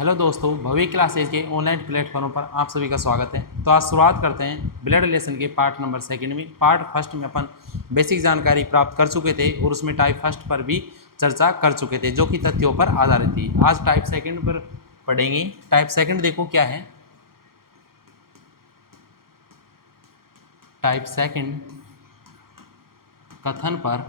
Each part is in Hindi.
हेलो दोस्तों, भव्य क्लासेज के ऑनलाइन प्लेटफॉर्म पर आप सभी का स्वागत है। तो आज शुरुआत करते हैं ब्लड रिलेशन के पार्ट नंबर सेकंड में। पार्ट फर्स्ट में अपन बेसिक जानकारी प्राप्त कर चुके थे और उसमें टाइप फर्स्ट पर भी चर्चा कर चुके थे जो कि तथ्यों पर आधारित थी। आज टाइप सेकंड पर पढ़ेंगे। टाइप सेकंड देखो क्या है। टाइप सेकंड कथन पर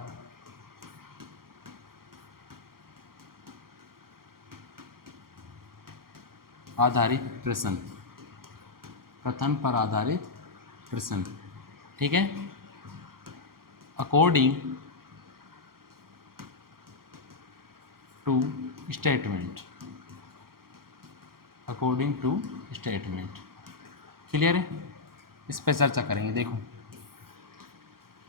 आधारित प्रश्न। कथन पर आधारित प्रश्न, ठीक है। According to statement. According to statement, clear है। इस पर चर्चा करेंगे। देखो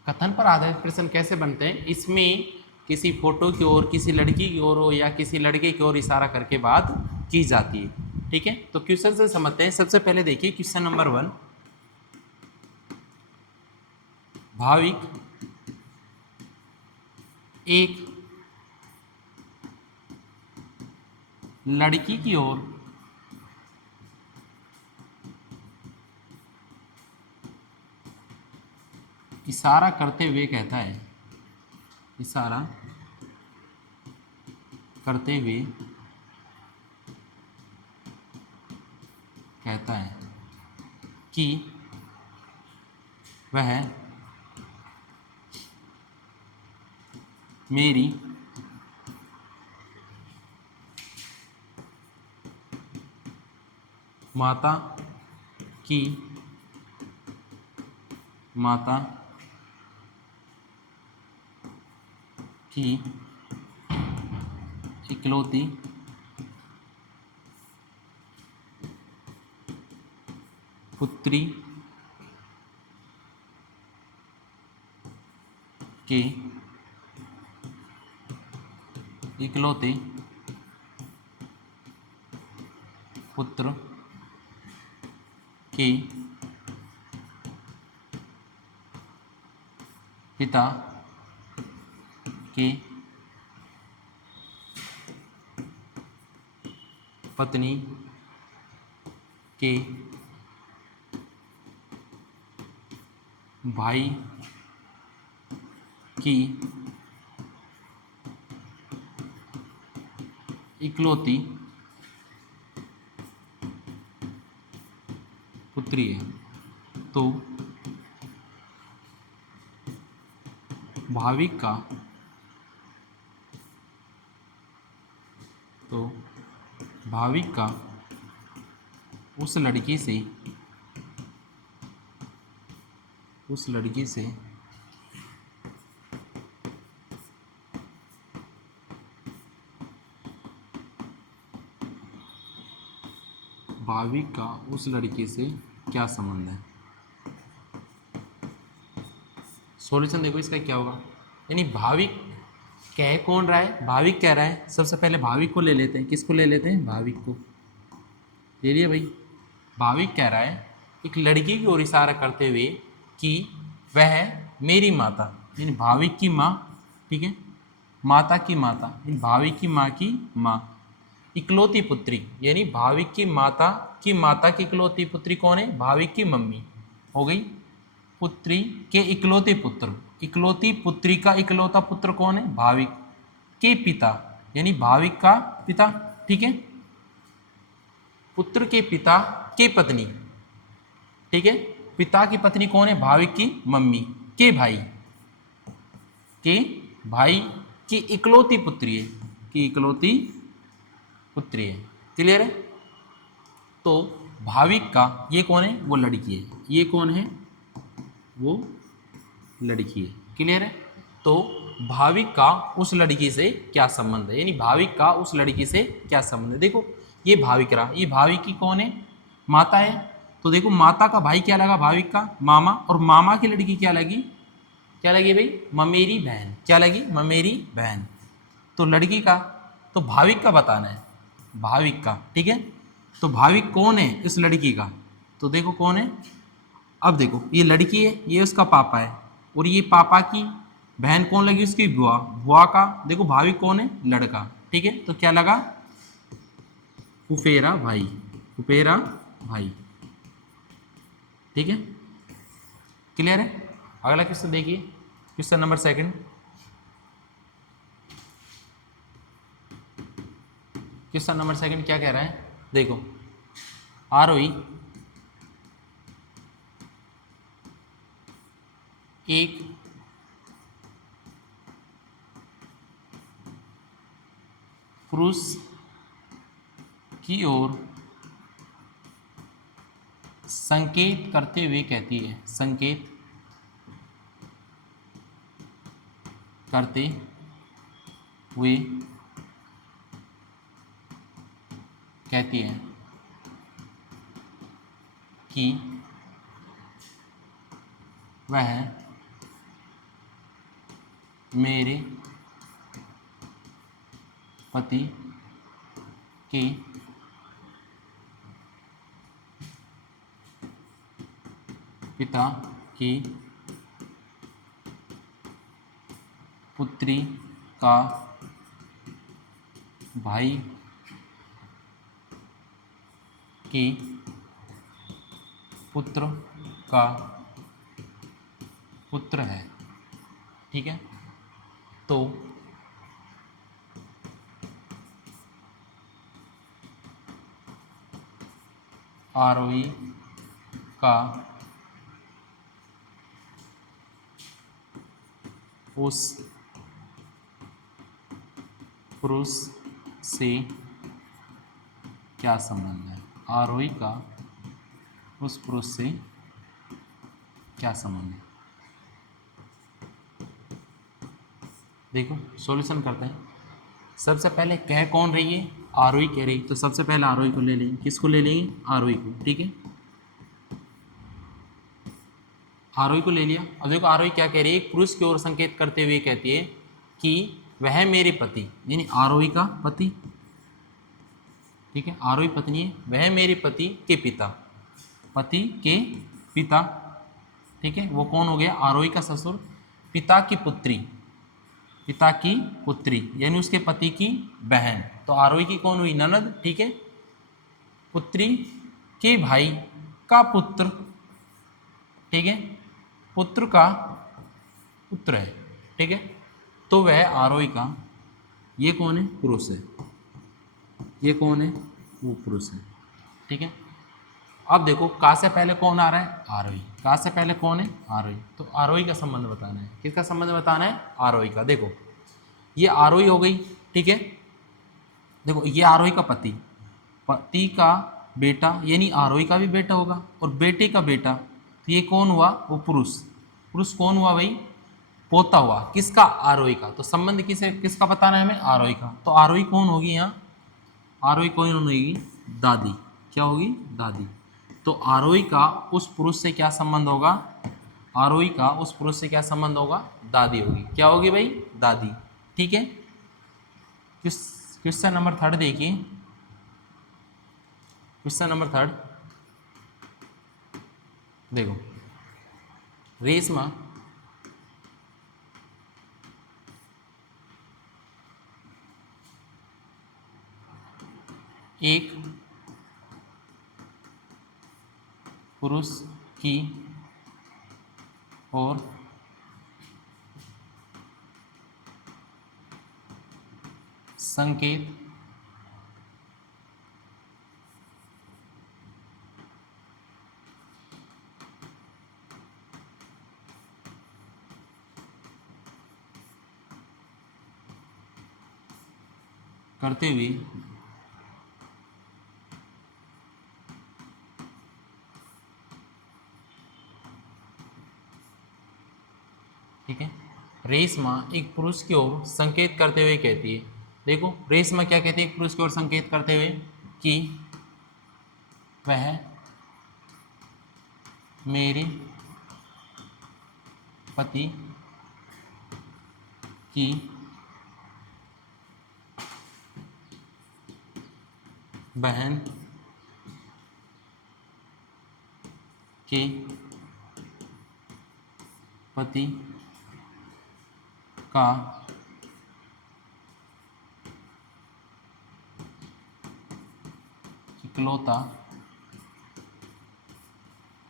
कथन पर आधारित प्रश्न कैसे बनते हैं। इसमें किसी फोटो की ओर, किसी लड़की की ओर या किसी लड़के की ओर इशारा करके बात की जाती है, ठीक है। तो क्वेश्चन से समझते हैं। सबसे पहले देखिए क्वेश्चन नंबर 1। भाविक एक लड़की की ओर इशारा करते हुए कहता है। इशारा करते हुए कहता है कि वह मेरी माता की इकलौती पुत्री के इकलौते पुत्र के पिता के पत्नी के भाई की इकलौती पुत्री है। तो भाविक का उस लड़की से भाविक का उस लड़की से क्या संबंध है। सॉल्यूशन देखो इसका क्या होगा। यानी भाविक कह कौन रहा है, भाविक कह रहा है। सबसे पहले भाविक को ले लेते हैं। किसको ले लेते हैं? भाविक को ले लिए भाई। भाविक कह रहा है एक लड़की की ओर इशारा करते हुए कि वह मेरी माता, यानी भाविक की माँ, ठीक है, माता की माता, यानी भाविक की माँ की माँ, इकलौती पुत्री, यानी भाविक की माता की इकलौती पुत्री कौन है? भाविक की मम्मी हो गई। पुत्री के इकलौते पुत्र, इकलौती पुत्री का इकलौता पुत्र कौन है? भाविक के पिता, यानी भाविक का पिता, ठीक है। पुत्र के पिता के पत्नी, ठीक है। पिता की पत्नी कौन है? भाविक की मम्मी के भाई की इकलौती पुत्री है, की इकलौती पुत्री है। क्लियर है। तो भाविक का ये कौन है? वो लड़की है। ये कौन है? वो लड़की है। क्लियर है। तो भाविक का उस लड़की से क्या संबंध है, यानी भाविक का उस लड़की से क्या संबंध है। देखो ये भाविक रहा, ये भाविक की कौन है? माता है। तो देखो माता का भाई क्या लगा? भाविक का मामा। और मामा की लड़की क्या लगी? क्या लगी भाई? ममेरी बहन। क्या लगी? ममेरी बहन। तो लड़की का, तो भाविक का बताना है, भाविक का, ठीक है। तो भाविक कौन है इस लड़की का? तो देखो कौन है। अब देखो ये लड़की है, ये उसका पापा है, और ये पापा की बहन कौन लगी? उसकी बुआ। बुआ का देखो भाविक कौन है? लड़का, ठीक है। तो क्या लगा? फुफेरा भाई, फुफेरा भाई। ठीक है, क्लियर है। अगला क्वेश्चन देखिए, question number second. Question number second क्या कह रहा है, देखो। आरोही एक पुरुष की ओर संकेत करते हुए कहती है, संकेत करते हुए कहती है कि वह मेरे पति के पिता की पुत्री का भाई के पुत्र का पुत्र है। ठीक है, तो आरोही का उस पुरुष से क्या संबंध है, आरोही का उस पुरुष से क्या संबंध है। देखो सॉल्यूशन करते हैं। सबसे पहले कह कौन रही है, आरोही कह रही, तो सबसे पहले आरोही को ले लेंगे। किसको ले लेंगे, आरोही को। ठीक है, आरोही को ले लिया। अब देखो आरोही क्या कह रही है, एक पुरुष की ओर संकेत करते हुए कहती है कि वह मेरे पति, यानी आरोही का पति। ठीक है, आरोही पत्नी है, वह मेरे पति के पिता, पति के पिता। ठीक है, वो कौन हो गया, आरोही का ससुर। पिता की पुत्री, पिता की पुत्री यानी उसके पति की बहन, तो आरोही की कौन हुई, ननद। ठीक है, पुत्री के भाई का पुत्र। ठीक है, पुत्र का पुत्र है। ठीक है, तो वह आरोही का, ये कौन है, पुरुष है। ये कौन है, वो पुरुष है। ठीक है, अब देखो का से पहले कौन आ रहा है, आरोही। का से पहले कौन है, आरोही। तो आरोही का संबंध बताना है। किसका संबंध बताना है, आरोही का। देखो ये आरोही हो गई। ठीक है, देखो ये आरोही का पति, पति का बेटा यानी आरोही का भी बेटा होगा, और बेटे का बेटा, तो ये कौन हुआ, वो पुरुष। पुरुष कौन हुआ भाई, पोता हुआ। किसका, आरोही का। तो संबंध किसका बताना है हमें, आरोही का। तो आरोही कौन होगी यहाँ, आरोही कौन होगी, दादी। क्या होगी, दादी। तो आरोही का उस पुरुष से क्या संबंध होगा, आरोही का उस पुरुष से क्या संबंध होगा, दादी होगी। क्या होगी भाई, दादी। ठीक है, क्वेश्चन नंबर थर्ड देखिए। क्वेश्चन नंबर थर्ड देखो। रेशमा एक पुरुष की ओर संकेत करते हुए ठीक है, रेशमा एक पुरुष की ओर संकेत करते हुए कहती है। देखो रेशमा क्या कहती है, एक पुरुष की ओर संकेत करते हुए कि वह मेरे पति की बहन के पति का इकलौता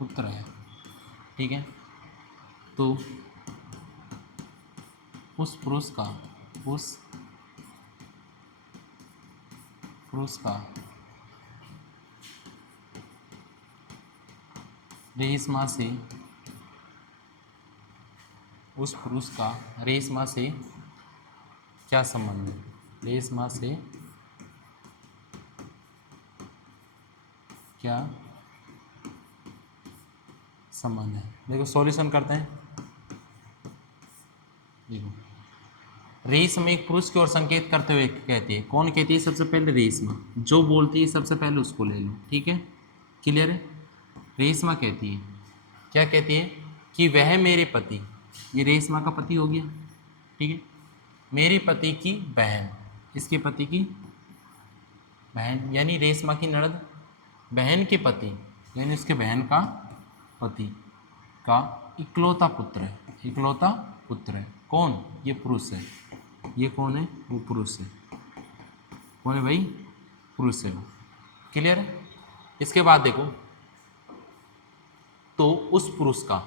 पुत्र है, ठीक है। तो उस पुरुष का रेशमा से क्या संबंध है? रेशमा से क्या संबंध है? देखो सॉल्यूशन करते हैं। देखो रेशमा एक पुरुष की ओर संकेत करते हुए कहती है। कौन कहती है? सबसे पहले रेशमा। जो बोलती है सबसे पहले उसको ले लो, ठीक है, क्लियर है। रेशमा कहती है, क्या कहती है? कि वह मेरे पति, ये रेशमा का पति हो गया, ठीक है, मेरे पति की बहन, इसके पति की बहन यानी रेशमा की ननद, बहन के पति यानी उसके बहन का पति का इकलौता पुत्र है, इकलौता पुत्र है। कौन? ये पुरुष है। ये कौन है? वो पुरुष है। कौन है भाई? पुरुष है वो, क्लियर है। इसके बाद देखो, तो उस पुरुष का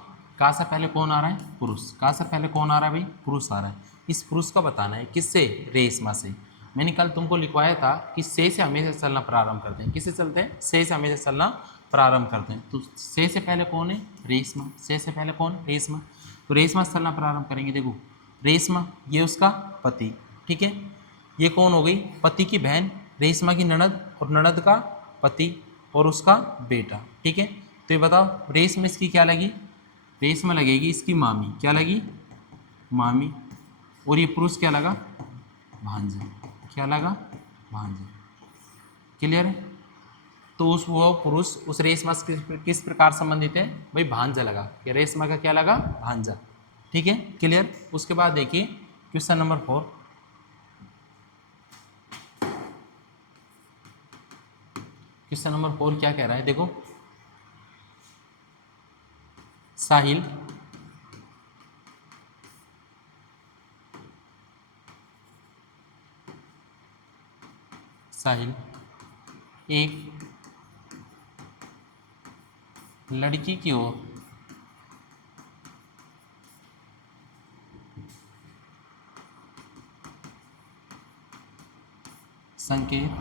से पहले कौन आ रहा है? पुरुष। का से पहले कौन आ रहा है भाई? पुरुष आ रहा है। इस पुरुष का बताना है किससे? रेशमा से। मैंने कल तुमको लिखवाया था कि से हमेशा चलना प्रारंभ करते हैं। किससे चलते हैं? से हमेशा चलना प्रारंभ करते हैं। तो से पहले कौन है? रेशमा। से पहले कौन? रेशमा। तो रेशमा से चलना प्रारंभ करेंगे। देखो रेशमा ये उसका पति, ठीक है। ये कौन हो गई? पति की बहन, रेशमा की ननद, और ननद का पति और उसका बेटा, ठीक है। तो ये बताओ रेशमा इसकी क्या लगी? रेशमा लगेगी इसकी मामी। क्या लगी? मामी। और ये पुरुष क्या लगा? भांजा। क्या लगा? भांजा, क्लियर है। तो उस वो पुरुष उस रेशमा से किस प्रकार संबंधित है भाई? भांजा लगा। कि रेशमा का क्या लगा? भांजा, ठीक है, क्लियर। उसके बाद देखिए क्वेश्चन नंबर 4। क्वेश्चन नंबर 4 क्या कह रहा है? देखो साहिल एक लड़की की ओर संकेत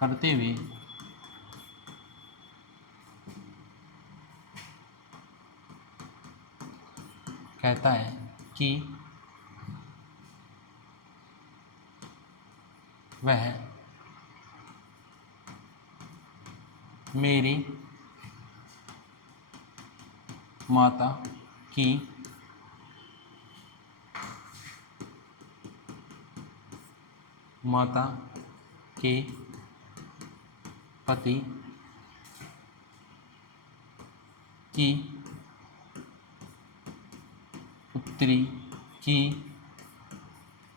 करते हुए कहता है कि वह मेरी माता की माता के पति की पुत्री की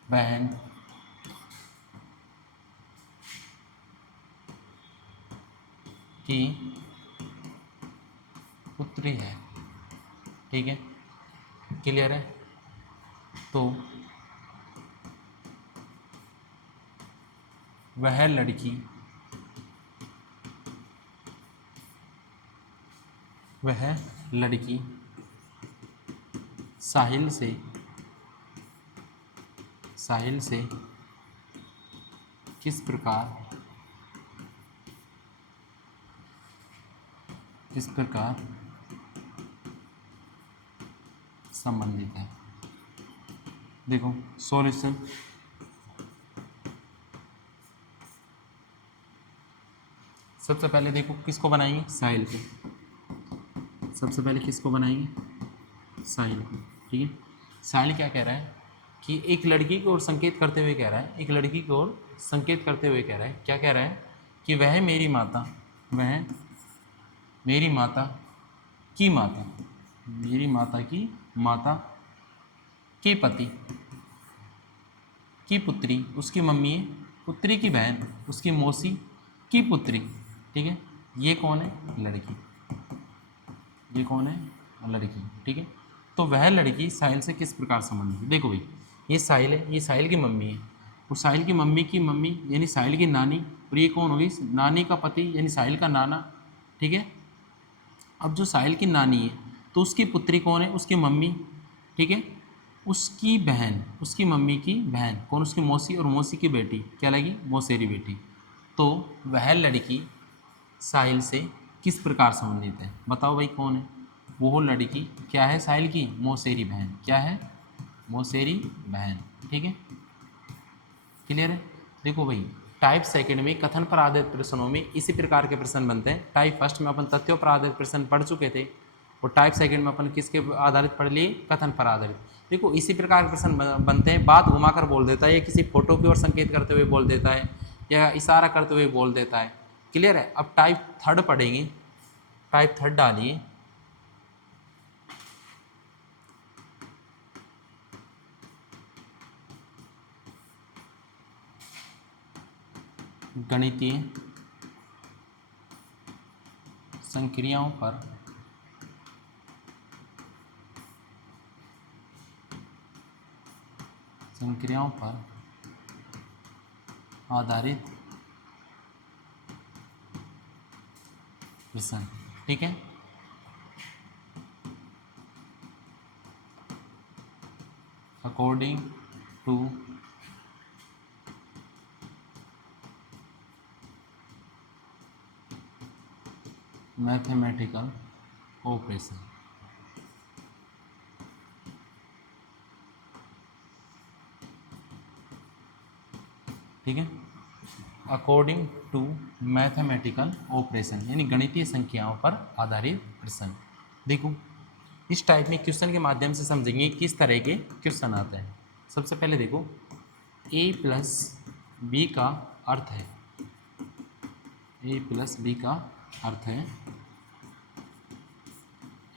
बहन की पुत्री है, ठीक है, क्लियर है। तो वह लड़की साहिल से किस प्रकार संबंधित है? देखो सॉल्यूशन। सबसे पहले देखो किसको बनाएंगे? साहिल को। सबसे पहले किसको बनाएंगे? साहिल को, ठीक है। साहिल क्या कह रहा है? कि एक लड़की की ओर संकेत करते हुए कह रहा है, एक लड़की की ओर संकेत करते हुए कह रहा है, क्या कह रहा है? कि वह मेरी माता की माता के पति की पुत्री, उसकी मम्मी है, पुत्री की बहन, उसकी मौसी की पुत्री, ठीक है। ये कौन है? लड़की। ये कौन है? लड़की, ठीक है। तो वह लड़की साहिल से किस प्रकार संबंधित है? देखो भाई ये साहिल है, ये साहिल की मम्मी है, और साहिल की मम्मी यानी साहिल की नानी और ये कौन होगी, नानी का पति यानी साहिल का नाना, ठीक है। अब जो साहिल की नानी है तो उसकी पुत्री कौन है, उसकी मम्मी, ठीक है। उसकी बहन, उसकी मम्मी की बहन कौन, उसकी मौसी, और मौसी की बेटी क्या लगी, मौसेरी बेटी। तो वह लड़की साहिल से किस प्रकार संबंधित है, बताओ भाई कौन है वो लड़की, क्या है साहिल की मौसेरी बहन, क्या है मौसेरी बहन, ठीक है। क्लियर है। देखो भाई टाइप सेकंड में कथन पर आधारित प्रश्नों में इसी प्रकार के प्रश्न बनते हैं। टाइप फर्स्ट में अपन तथ्यों पर आधारित प्रश्न पढ़ चुके थे, और टाइप सेकंड में अपन किसके आधारित पढ़ लिए, कथन पर आधारित। देखो इसी प्रकार के प्रश्न बनते हैं, बात घुमाकर बोल देता है, या किसी फोटो की ओर संकेत करते हुए बोल देता है, या इशारा करते हुए बोल देता है। क्लियर है। अब टाइप थर्ड पढ़ेंगे, टाइप थर्ड डालिए। गणितीय संक्रियाओं पर आधारित प्रश्न, ठीक है। अकॉर्डिंग टू मैथमेटिकल ऑपरेशन, ठीक है। अकॉर्डिंग टू मैथमेटिकल ऑपरेशन यानी गणितीय संख्याओं पर आधारित प्रश्न। देखो इस टाइप में क्वेश्चन के माध्यम से समझेंगे किस तरह के क्वेश्चन आते हैं। सबसे पहले देखो a प्लस बी का अर्थ है, a प्लस बी का अर्थ है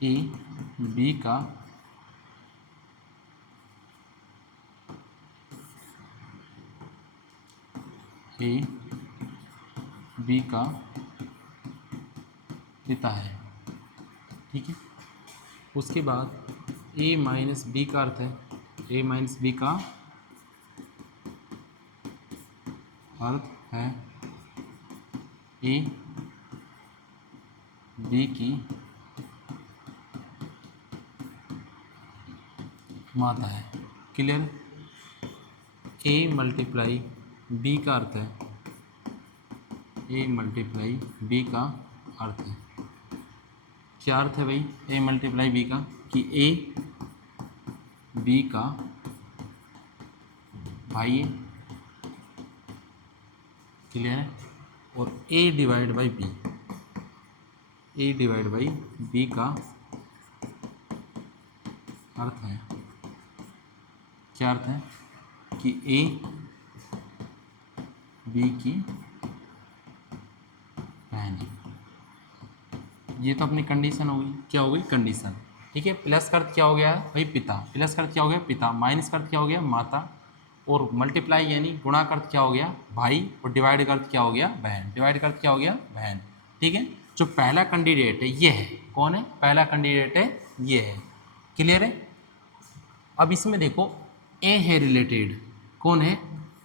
a b का a b का पिता है, ठीक है। उसके बाद a माइनस बी का अर्थ है, a माइनस बी का अर्थ है a b की माता है। क्लियर। a मल्टीप्लाई b का अर्थ है, a मल्टीप्लाई b का अर्थ है, क्या अर्थ है भाई a मल्टीप्लाई b का, कि a b का भाई है। क्लियर है। और a divide by b, a divide by b का अर्थ है, क्या अर्थ है, कि a b की बहन है। ये तो अपनी कंडीशन होगी, क्या हो गई कंडीशन, ठीक है। प्लस का अर्थ क्या हो गया भाई पिता, प्लस का अर्थ क्या हो गया पिता, माइनस का अर्थ क्या हो गया माता, और मल्टीप्लाई यानी गुणा का अर्थ क्या हो गया भाई, और डिवाइड का अर्थ क्या हो गया बहन, डिवाइड का अर्थ क्या हो गया बहन, ठीक है। जो पहला कैंडिडेट है ये है, कौन है पहला कैंडिडेट है ये है। क्लियर है। अब इसमें देखो ए है रिलेटेड, कौन है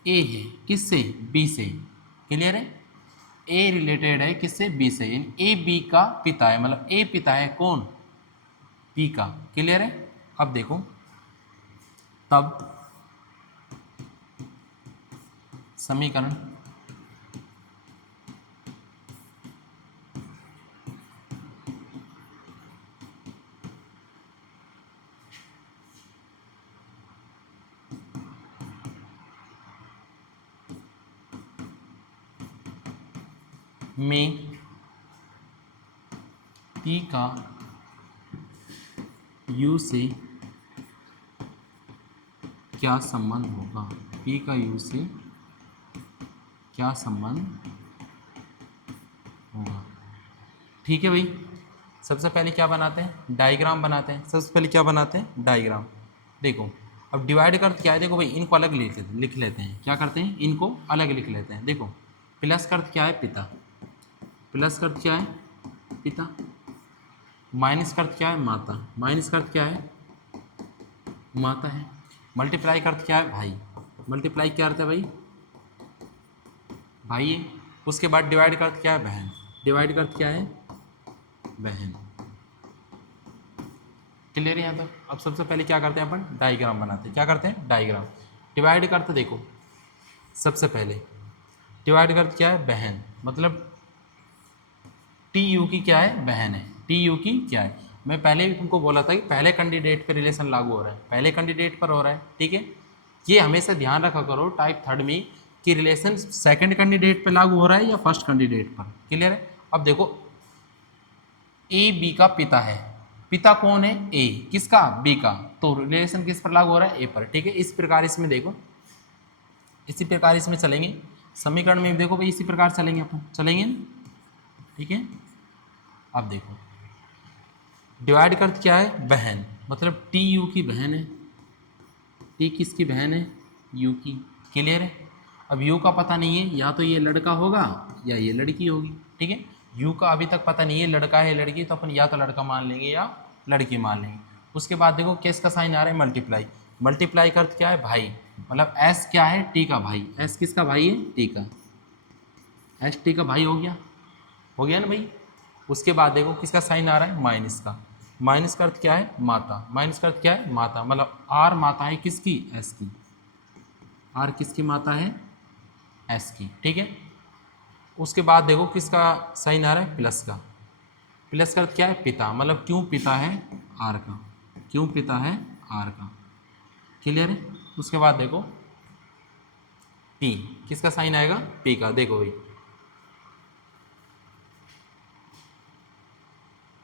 ए है, किससे बी से। क्लियर है। ए रिलेटेड है किससे बी से, यानी ए बी का पिता है, मतलब ए पिता है कौन बी का। क्लियर है। अब देखो तब समीकरण में पी का यू से क्या संबंध होगा, पी का यू से क्या संबंध होगा, ठीक है भाई। सबसे पहले क्या बनाते हैं डायग्राम बनाते हैं, सबसे पहले क्या बनाते हैं डायग्राम। देखो अब डिवाइड करते क्या है, देखो भाई इनको अलग लिख लेते हैं, क्या करते हैं इनको अलग लिख लेते हैं। देखो प्लस का अर्थ क्या है पिता, प्लस का अर्थ क्या है पिता, माइनस का अर्थ क्या है माता, माइनस का अर्थ क्या है माता है, मल्टीप्लाई का अर्थ क्या है भाई, मल्टीप्लाई क्या अर्थ है भाई भाई है, उसके बाद डिवाइड का अर्थ क्या है, बहन। डिवाइड का अर्थ क्या है, बहन। क्लियर है यहाँ तक। अब सबसे पहले क्या करते हैं अपन, डायग्राम बनाते हैं। क्या करते हैं, डायग्राम। डिवाइड का अर्थ देखो, सबसे पहले डिवाइड का अर्थ क्या है, बहन। मतलब टी यू की क्या है, बहन है। टी यू की क्या है, मैं पहले भी तुमको बोला था कि पहले कैंडिडेट पे रिलेशन लागू हो रहा है, पहले कैंडिडेट पर हो रहा है, ठीक है। ये हमेशा ध्यान रखा करो टाइप थर्ड में कि रिलेशन सेकंड कैंडिडेट पे लागू हो रहा है या फर्स्ट कैंडिडेट पर। क्लियर है। अब देखो ए बी का पिता है, पिता कौन है, ए, किसका, बी का, तो रिलेशन किस पर लागू हो रहा है, ए पर, ठीक है। इस प्रकार इसमें देखो, इसी प्रकार इसमें चलेंगे, समीकरण में भी देखो भाई इसी प्रकार चलेंगे अपन, चलेंगे ना, ठीक है। अब देखो डिवाइड का अर्थ क्या है, बहन। मतलब टी यू की बहन है, टी किसकी बहन है, यू की। क्लियर है। अब यू का पता नहीं है, या तो ये लड़का होगा या ये लड़की होगी, ठीक है। यू का अभी तक पता नहीं है लड़का है लड़की, तो अपन या तो लड़का मान लेंगे या लड़की मान लेंगे। उसके बाद देखो केस का साइन आ रहा है मल्टीप्लाई। मल्टीप्लाई का अर्थ क्या है, भाई। मतलब एस क्या है, टी का भाई। एस किसका भाई है, टी का। एस टी का भाई हो गया ना भाई। उसके बाद देखो किसका साइन आ रहा है, माइनस का। माइनस का अर्थ क्या है, माता। माइनस का अर्थ क्या है, माता। मतलब आर माता है किसकी, एस की। आर किसकी माता है, एस की, ठीक है। उसके बाद देखो किसका साइन आ रहा है, प्लस का। प्लस का अर्थ क्या है, पिता। मतलब क्यों पिता है आर का, क्यों पिता है आर का। क्लियर है। उसके बाद देखो पी, किसका साइन आएगा, पी का। देखो भाई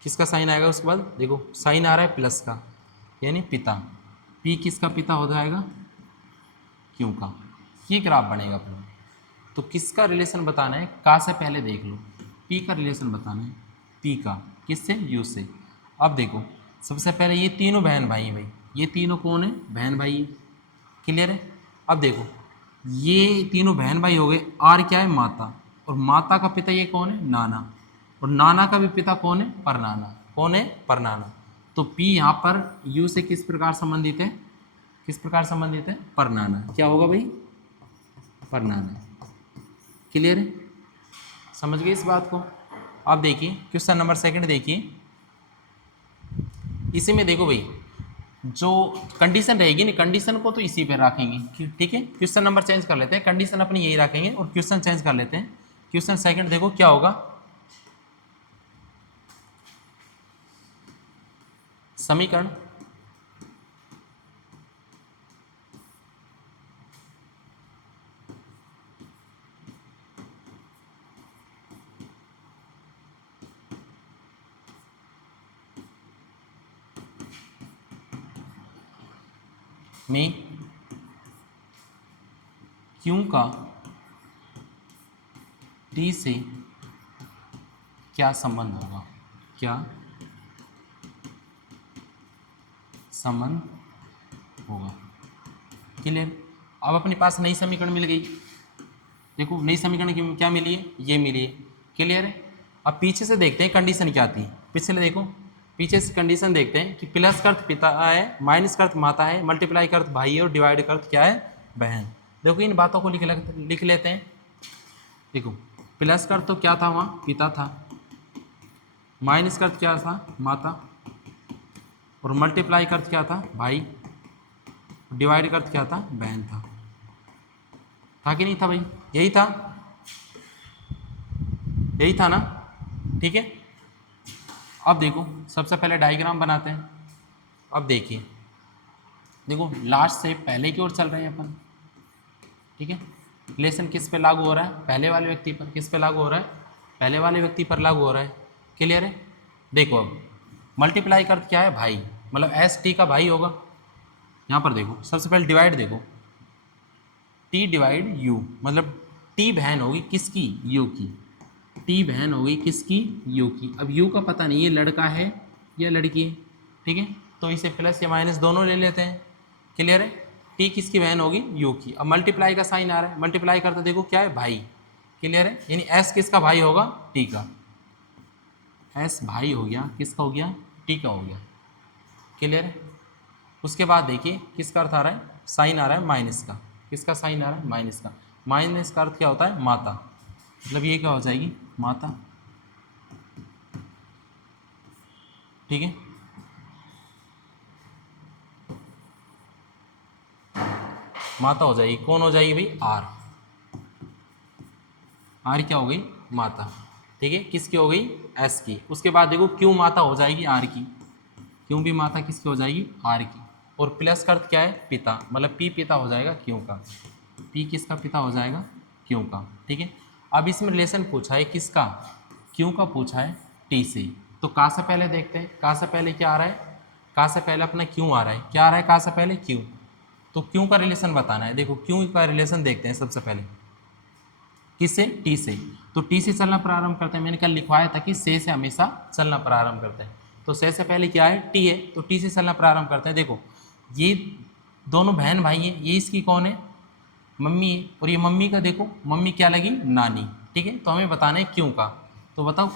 किसका साइन आएगा, उसके बाद देखो साइन आ रहा है प्लस का, यानी पिता। पी किसका पिता हो जाएगा, क्यों का। ये ग्राफ बनेगा अपना। तो किसका रिलेशन बताना है, का से पहले देख लो, पी का रिलेशन बताना है, पी का किससे, यू से। अब देखो सबसे पहले ये तीनों बहन भाई हैं भाई, ये तीनों कौन है, बहन भाई है। क्लियर है। अब देखो ये तीनों बहन भाई हो गए, आर क्या है, माता। और माता का पिता ये कौन है, नाना। और नाना का भी पिता कौन है, परनाना। कौन है, परनाना। तो पी यहाँ पर यू से किस प्रकार संबंधित है, किस प्रकार संबंधित है, परनाना। क्या होगा भाई, परनाना। क्लियर है, समझ गए इस बात को। अब देखिए क्वेश्चन नंबर सेकंड देखिए। इसी में देखो भाई जो कंडीशन रहेगी ना, कंडीशन को तो इसी पे रखेंगे, ठीक है। क्वेश्चन नंबर चेंज कर लेते हैं, कंडीशन अपनी यही रखेंगे और क्वेश्चन चेंज कर लेते हैं। क्वेश्चन सेकंड देखो क्या होगा, समीकरण में क्यों का टी से क्या संबंध होगा, क्या संबंध होगा। क्लियर। अब अपने पास नई समीकरण मिल गई। देखो नई समीकरण क्या मिली है, ये मिली है। क्लियर है। अब पीछे से देखते हैं कंडीशन क्या थी, पिछले देखो पीछे से कंडीशन देखते हैं कि प्लस का अर्थ पिता है, माइनस का अर्थ माता है, मल्टीप्लाई का अर्थ भाई है और डिवाइड का अर्थ क्या है, बहन। देखो इन बातों को लिख लेते हैं। देखो प्लस का अर्थ तो क्या था, वहाँ पिता था। माइनस का अर्थ क्या था, माता। और मल्टीप्लाई का अर्थ क्या था, भाई। डिवाइड का अर्थ क्या था, बहन था कि नहीं था भाई, यही था, यही था ना, ठीक है। अब देखो सबसे पहले डायग्राम बनाते हैं। अब देखिए देखो लास्ट से पहले की ओर चल रहे हैं अपन, ठीक है। रिलेशन किस पे लागू हो रहा है, पहले वाले व्यक्ति पर। किस पे लागू हो रहा है, पहले वाले व्यक्ति पर लागू हो रहा है। क्लियर है। देखो अब मल्टीप्लाई का अर्थ क्या है, भाई। मतलब एस टी का भाई होगा। यहाँ पर देखो सबसे पहले डिवाइड देखो, टी डिवाइड यू। मतलब टी बहन होगी किसकी, यू की। टी बहन होगी किसकी, यू की। अब यू का पता नहीं ये लड़का है या लड़की है, ठीक है। तो इसे प्लस या माइनस दोनों ले लेते हैं। क्लियर है। टी किसकी बहन होगी, यू की। अब मल्टीप्लाई का साइन आ रहा है, मल्टीप्लाई करते देखो क्या है, भाई। क्लियर है। यानी एस किसका भाई होगा, टी का। एस भाई हो गया, किसका हो गया, टी का हो गया। क्लियर है। उसके बाद देखिए किसका अर्थ आ रहा है, साइन आ रहा है माइनस का। किसका साइन आ रहा है, माइनस का। माइनस का अर्थ क्या होता है, माता। मतलब ये क्या हो जाएगी, माता। ठीक है, माता हो जाएगी। कौन हो जाएगी भाई, आर। आर क्या हो गई, माता। ठीक है, किसकी हो गई, एस की। उसके बाद देखो क्यों माता हो जाएगी आर की, क्यों भी माता किसकी हो जाएगी, आर की। और प्लस का अर्थ क्या है, पिता, मतलब पी पिता हो जाएगा क्यों का। पी किसका पिता हो जाएगा, क्यों का। ठीक है, अब इसमें रिलेशन पूछा है किसका, क्यों का पूछा है, टी से। तो का से पहले देखते हैं, का से पहले क्या आ रहा है, का से पहले अपना क्यों आ रहा है, क्या आ रहा है का से पहले, क्यों। तो क्यों का रिलेशन बताना है, देखो क्यों का रिलेशन देखते हैं सबसे पहले, किससे, टी से। तो टी से चलना प्रारंभ करते हैं, मैंने कल लिखवाया था कि से हमेशा चलना प्रारंभ करते हैं। तो से पहले क्या है, टी है, तो टी से चलना प्रारंभ करते हैं। देखो ये दोनों बहन भाई हैं, ये इसकी कौन है, मम्मी है, और ये मम्मी का देखो, मम्मी क्या लगी, नानी। ठीक है, तो हमें बताना है क्यों का। तो बताओ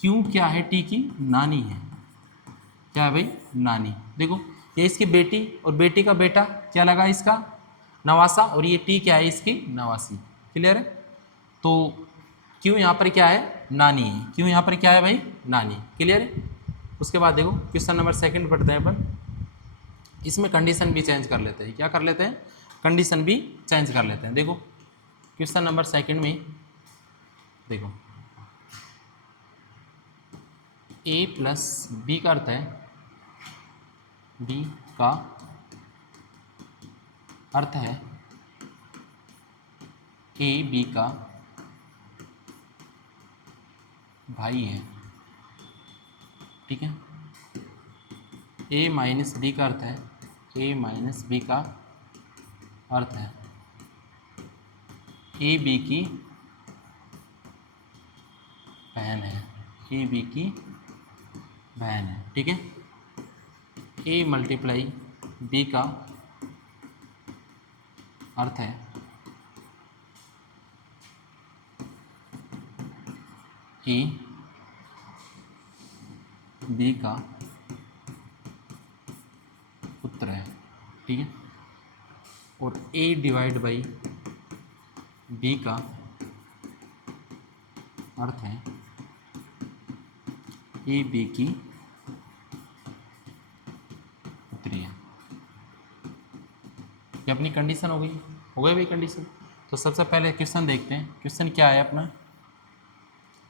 क्यों क्या है, टी की नानी है, क्या है भाई, नानी। देखो ये इसकी बेटी और बेटी का बेटा क्या लगा इसका, नवासा, और ये टी क्या है इसकी, नवासी। क्लियर है। तो क्यों यहाँ पर क्या है, नानी है, क्यों यहाँ पर क्या है भाई, नानी। क्लियर है। उसके बाद देखो क्वेश्चन नंबर सेकंड पढ़ते हैं अपन। इसमें कंडीशन भी चेंज कर लेते हैं, क्या कर लेते हैं, कंडीशन भी चेंज कर लेते हैं। देखो क्वेश्चन नंबर सेकंड में देखो, ए प्लस बी का अर्थ है, बी का अर्थ है ए बी का भाई है। ठीक है, ए माइनस बी का अर्थ है, ए माइनस बी का अर्थ है ए बी की बहन है, ए बी की बहन है। ठीक है, ए मल्टीप्लाई बी का अर्थ है ए बी का पुत्र है। ठीक है, और ए डिवाइड बाई बी का अर्थ है ए बी की पुत्री है। ये अपनी कंडीशन हो गई भाई कंडीशन। तो सबसे पहले क्वेश्चन देखते हैं, क्वेश्चन क्या है अपना,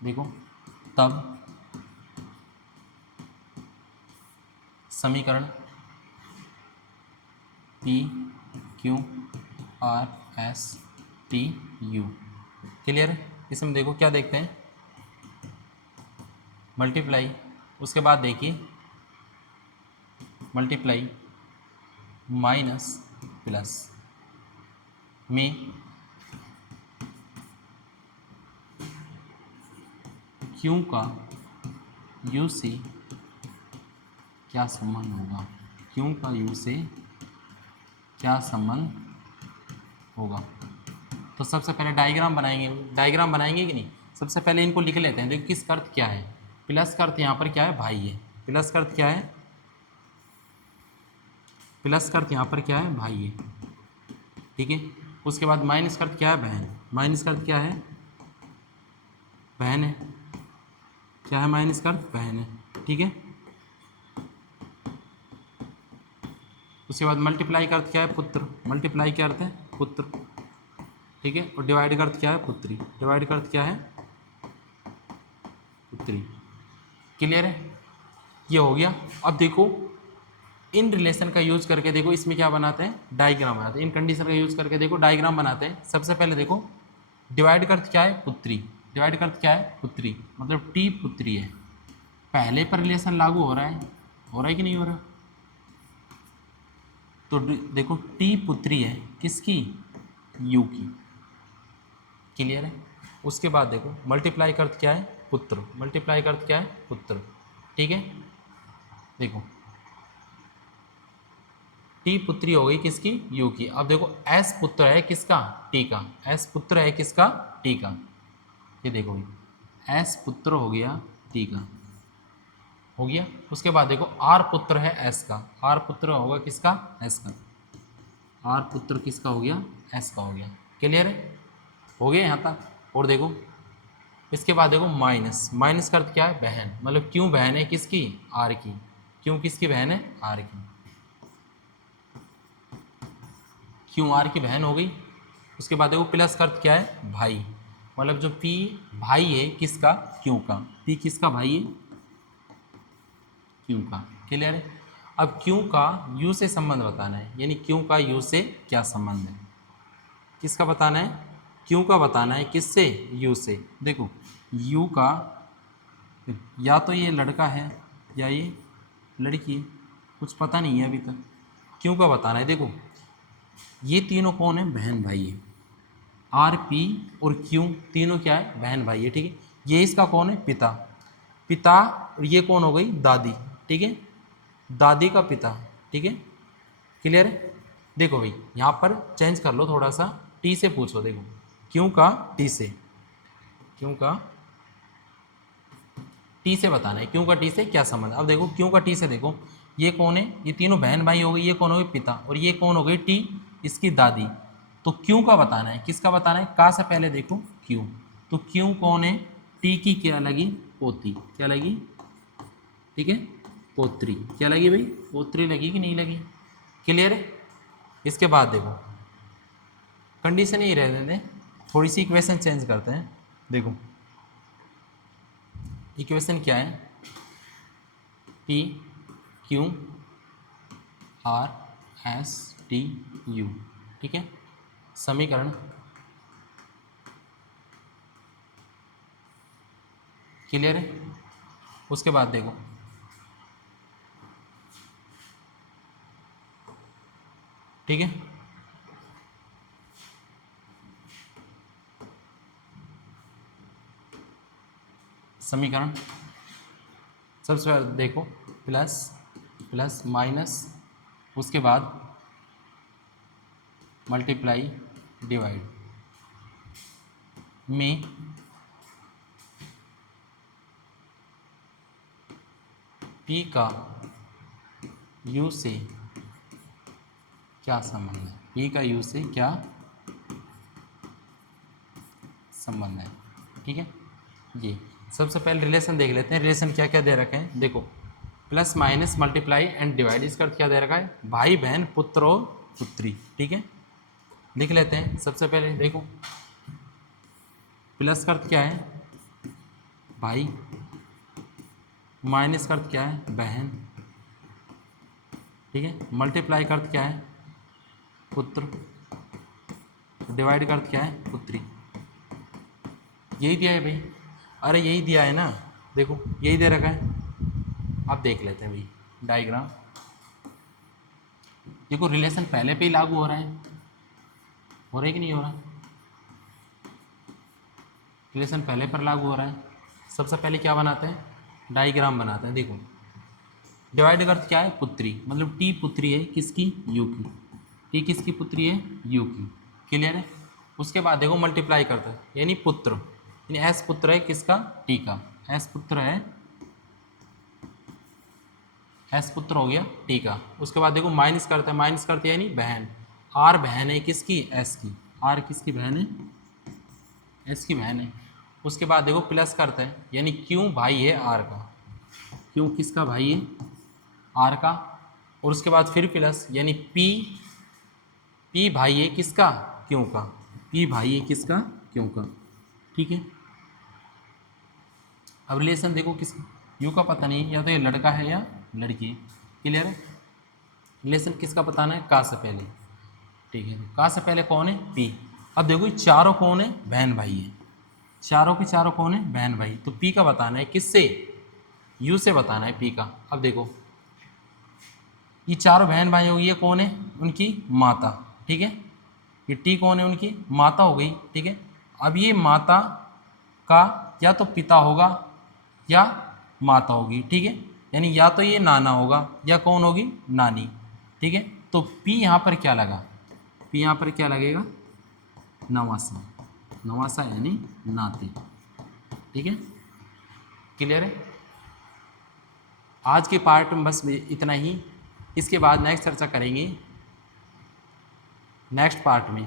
देखो तब समीकरण P Q R S T U. Clear है। इसमें देखो क्या देखते हैं, मल्टीप्लाई, उसके बाद देखिए मल्टीप्लाई माइनस प्लस में क्यों का यू से क्या संबंध होगा, क्यों का यू से क्या संबंध होगा। तो सबसे पहले डायग्राम बनाएंगे, डायग्राम बनाएंगे कि नहीं, सबसे पहले इनको लिख लेते हैं। देखो किस का अर्थ क्या है, प्लस का अर्थ यहाँ पर क्या है, भाई है। प्लस का अर्थ क्या है, प्लस का अर्थ यहाँ पर क्या है, भाई है। ठीक है, उसके बाद माइनस का अर्थ क्या है, बहन। माइनस का अर्थ क्या है, बहन है। क्या है माइनस का अर्थ, बहन है। ठीक है, उसके बाद मल्टीप्लाई का अर्थ क्या है, पुत्र। मल्टीप्लाई क्या अर्थ है, पुत्र। ठीक है, और डिवाइड का अर्थ क्या है, पुत्री। डिवाइड का अर्थ क्या है, पुत्री। क्लियर है, ये हो गया। अब देखो इन रिलेशन का यूज करके देखो इसमें क्या बनाते हैं, डायग्राम बनाते हैं। इन कंडीशन का यूज करके देखो डायग्राम बनाते हैं। सबसे पहले देखो डिवाइड का अर्थ क्या है, पुत्री। डिवाइड का अर्थ क्या है, पुत्री, मतलब टी पुत्री है। पहले पर रिलेशन लागू हो रहा है कि नहीं हो रहा। तो देखो टी पुत्री है किसकी, यू की। क्लियर है। उसके बाद देखो मल्टीप्लाई का अर्थ क्या है, पुत्र। मल्टीप्लाई का अर्थ क्या है, पुत्र। ठीक है, देखो टी पुत्री हो गई किसकी, यू की। अब देखो एस पुत्र है किसका, टी का। एस पुत्र है किसका, टी का। ये देखो एस पुत्र हो गया टी का, हो गया। उसके बाद देखो आर पुत्र है एस का। आर पुत्र होगा किसका, एस का। आर पुत्र किसका हो गया, एस का हो गया। क्लियर है, हो गया यहाँ तक। और देखो इसके बाद देखो माइनस, माइनस का अर्थ क्या है, बहन, मतलब क्यों बहन है किसकी, आर की, क्यों किसकी बहन है, आर की, क्यों आर की बहन हो गई। उसके बाद देखो प्लस का अर्थ क्या है, भाई, मतलब जो पी भाई है किसका, क्यों का, पी किसका भाई है, क्यों का, क्लियर है। अब क्यों का यू से संबंध बताना है, यानी क्यों का यू से क्या संबंध है, किसका बताना है, क्यों का बताना है, किससे, यू से। देखो यू का या तो ये लड़का है या ये लड़की है, कुछ पता नहीं है अभी तक, क्यों का बताना है। देखो ये तीनों कौन है, बहन भाई है, आर पी और क्यू तीनों क्या है, बहन भाई है, ठीक है। ये इसका कौन है, पिता, पिता, और ये कौन हो गई, दादी, ठीक है, दादी का पिता, ठीक है, क्लियर है। देखो भाई यहाँ पर चेंज कर लो थोड़ा सा, टी से पूछो, देखो क्यों का टी से, क्यों का टी से बताना है, क्यों का टी से क्या संबंध। अब देखो क्यों का टी से, देखो ये कौन है, ये तीनों बहन भाई हो गई, ये कौन हो गई, पिता, और ये कौन हो गई, टी, इसकी दादी। तो क्यों का बताना है, किसका बताना है, का से पहले देखो क्यों, तो क्यों कौन है, टी की क्या लगी, पोती, क्या लगी, ठीक है, पोत्री, क्या लगी भाई, पोत्री लगी कि नहीं लगी, क्लियर है। इसके बाद देखो कंडीशन ही रहने दें, थोड़ी सी इक्वेशन चेंज करते हैं। देखो इक्वेशन क्या है, P Q R S T U, ठीक है, समीकरण, क्लियर है। उसके बाद देखो ठीक है, समीकरण सबसे पहले देखो प्लस प्लस माइनस, उसके बाद मल्टीप्लाई डिवाइड में पी का यू से क्या संबंध है, पी का यू से क्या संबंध है, ठीक है। ये सबसे पहले रिलेशन देख लेते हैं, रिलेशन क्या क्या दे रखे हैं। देखो plus minus multiply and divide, इसका अर्थ क्या दे रखा है, भाई बहन पुत्र और पुत्री, ठीक है। लिख लेते हैं सबसे पहले, देखो प्लस का अर्थ क्या है, भाई, माइनस का अर्थ क्या है, बहन, ठीक है, मल्टीप्लाई का अर्थ क्या है, पुत्र, डिवाइड का अर्थ क्या है, पुत्री, यही दिया है भाई, अरे यही दिया है ना, देखो यही दे रखा है। अब देख लेते हैं भाई डायग्राम, देखो रिलेशन पहले पे ही लागू हो रहा है, हो रहा है कि नहीं हो रहा, रिलेशन पहले पर लागू हो रहा है। सबसे पहले क्या बनाते हैं, डायग्राम बनाते हैं। देखो डिवाइड का अर्थ क्या है, पुत्री, मतलब टी पुत्री है किसकी, यू की, टी किसकी पुत्री है, यू की, क्लियर है। उसके बाद देखो मल्टीप्लाई करते हैं, यानी पुत्र, यानी एस पुत्र है किसका, टी का, एस पुत्र है, एस पुत्र हो गया टी का। उसके बाद देखो माइनस करते हैं, माइनस करते हैं यानी बहन, आर बहन है किसकी, एस की, आर किसकी बहन है, एस की बहन है। उसके बाद देखो प्लस करते हैं, यानी क्यों भाई है आर का, क्यों किसका भाई है, आर का। और उसके बाद फिर प्लस, यानी पी, पी भाई है किसका, क्यों का, पी भाई है किसका, क्यों का, ठीक है। अब रिलेशन देखो किस, यू का पता नहीं, या तो ये लड़का है या लड़की है, क्लियर है। रिलेशन किसका बताना है, का से पहले, ठीक है, का से पहले कौन है, पी। अब देखो ये चारों कौन है, बहन भाई है, चारों के चारों कौन है, बहन भाई, तो पी का बताना है किससे, यू से बताना है पी का। अब देखो ये चारों बहन भाई होगी, ये कौन है, उनकी माता, ठीक है, ये टी कौन है, उनकी माता हो गई, ठीक है। अब ये माता का या तो पिता होगा या माता होगी, ठीक है, यानी या तो ये नाना होगा या कौन होगी, नानी, ठीक है। तो पी यहाँ पर क्या लगा, पी यहाँ पर क्या लगेगा, नवासा, नवासा यानी नाते, ठीक है, क्लियर है। आज के पार्ट में बस इतना ही, इसके बाद नेक्स्ट चर्चा करेंगे नेक्स्ट पार्ट में।